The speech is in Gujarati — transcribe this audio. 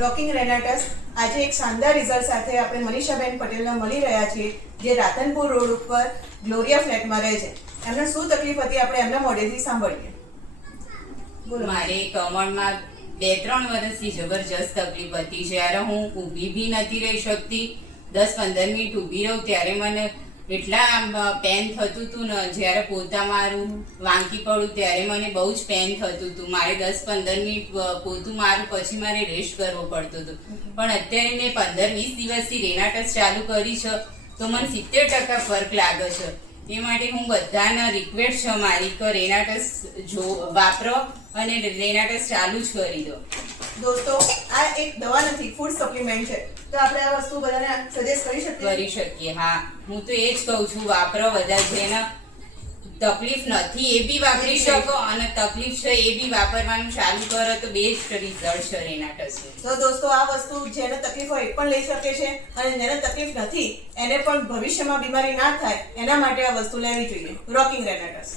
રોકિંગ રેનાટસ આજે એક શાનદાર રિઝલ્ટ સાથે આપણે મનીષાબેન પટેલને મળી રહ્યા છીએ, જે રાધનપુર રોડ ઉપર ગ્લોરિયા ફ્લેટમાં રહે છે. એમને શું તકલીફ હતી આપણે એમના મોઢેથી સાંભળીએ. બોલો. મારે કમરમાં 2-3 વર્ષથી જબરજસ્ત તકલીફ હતી. જ્યારે હું ઊભી બી નથી રહી શકતી, 10-15 મિનિટ ઊભી રહું ત્યારે મને એટલા પેન થતું હતું ને, જ્યારે પોતા મારું વાંકી પડું ત્યારે મને બહુ જ પેન થતું હતું. મારે 10-15 મિનિટ પોતું મારું પછી મારે રેસ્ટ કરવો પડતો હતો. પણ અત્યારે મેં 15-20 દિવસથી રેનાટસ ચાલુ કરી છે તો મને 70% ફરક લાગે છે. એ માટે હું બધાને રિક્વેસ્ટ છે મારી કે રેનાટસ વાપરો અને રેનાટસ ચાલુ જ કરી દો. દોસ્તો, આ એક દવા નથી, ફૂડ સપ્લિમેન્ટ છે. તો આપણે આ વસ્તુ બધાને સજેસ્ટ કરી શકીએ. હા, હું તો એ જ કહું છું, વાપરો બધા. જેને તકલીફ નથી એ બી વાપરી શકો અને તકલીફ છે એ બી વાપરવાનું ચાલુ કરો તો બેસ્ટ રિઝલ્ટ છે રેનાટસ. તો દોસ્તો, આ વસ્તુ જેને તકલીફ હોય એ પણ લઈ શકે છે અને જેને તકલીફ નથી એને પણ ભવિષ્યમાં બીમારી ના થાય એના માટે આ વસ્તુ લેવી જોઈએ. રોકિંગ રેનાટસ.